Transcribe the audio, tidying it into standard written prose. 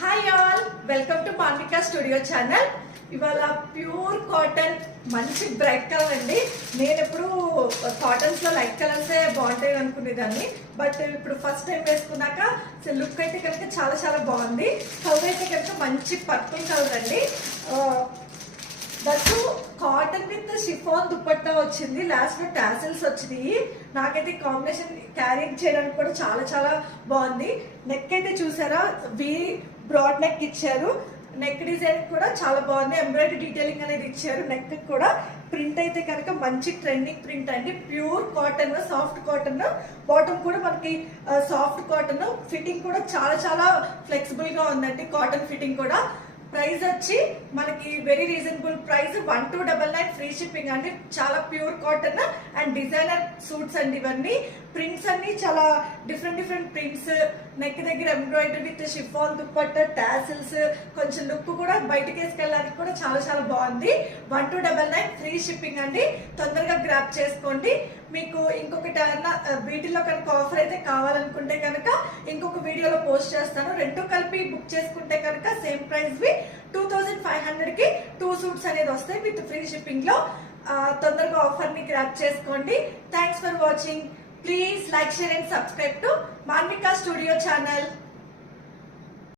Hi all, welcome to Manvika studio channel. ఇవాళ pure cotton మంచి bright colour అండి. నేను ఎప్పుడు కాటన్స్ లో లైట్ కలర్సే బాగుంటాయి అనుకునేదాన్ని, బట్ ఇప్పుడు ఫస్ట్ టైం వేసుకున్నాక లుక్ అయితే కనుక చాలా చాలా బాగుంది. కలర్ అయితే కనుక మంచి పర్పుల్ కలర్ అండి. That cotton with chiffon dupatta వచ్చింది. లాస్ట్ లో టాసిల్స్ వచ్చినాయి. నాకైతే కాంబినేషన్ క్యారీ చేయడానికి కూడా చాలా చాలా బాగుంది. నెక్ అయితే చూసారా, బ్రాడ్ నెక్ ఇచ్చారు. నెక్ డిజైన్ కూడా చాలా బాగుంది. ఎంబ్రాయిడరీ డీటెయిలింగ్ అనేది ఇచ్చారు. నెక్ కూడా ప్రింట్ అయితే కనుక మంచి ట్రెండింగ్ ప్రింట్ అండి. Pure cotton, soft cotton. Bottom కూడా మనకి సాఫ్ట్ కాటన్. ఫిట్టింగ్ కూడా చాలా చాలా ఫ్లెక్సిబుల్ గా ఉందండి. కాటన్ ఫిట్టింగ్ కూడా. ప్రైస్ వచ్చి మనకి very reasonable price, 1299 free shipping అండి. చాలా pure cotton and designer suits అండి. ఇవన్నీ ప్రింట్స్ అన్ని చాలా డిఫరెంట్ ప్రింట్స్. నెక్ దగ్గర embroidery with chiffon dupatta, tassels, కొంచెం లుక్ కూడా బయటకి వేసుకెళ్ళడానికి కూడా చాలా చాలా బాగుంది. 1299 ఫ్రీ షిప్పింగ్ అండి. తొందరగా గ్రాప్ చేసుకోండి. మీకు ఇంకొకటి వీటిలో కనుక ఆఫర్ అయితే కావాలనుకుంటే కనుక ఇంకొక వీడియోలో పోస్ట్ చేస్తాను. రెండు కలిపి బుక్ చేసుకుంటే కనుక సేమ్ ప్రైస్ వి 2500 కి 2 సూట్స్ అనేది వస్తాయి విత్ ఫ్రీ షిప్పింగ్ లో. తొందరగా ఆఫర్ ని గ్రాప్ చేసుకోండి. Thanks for watching. Please like, share and subscribe to Manvika studio channel.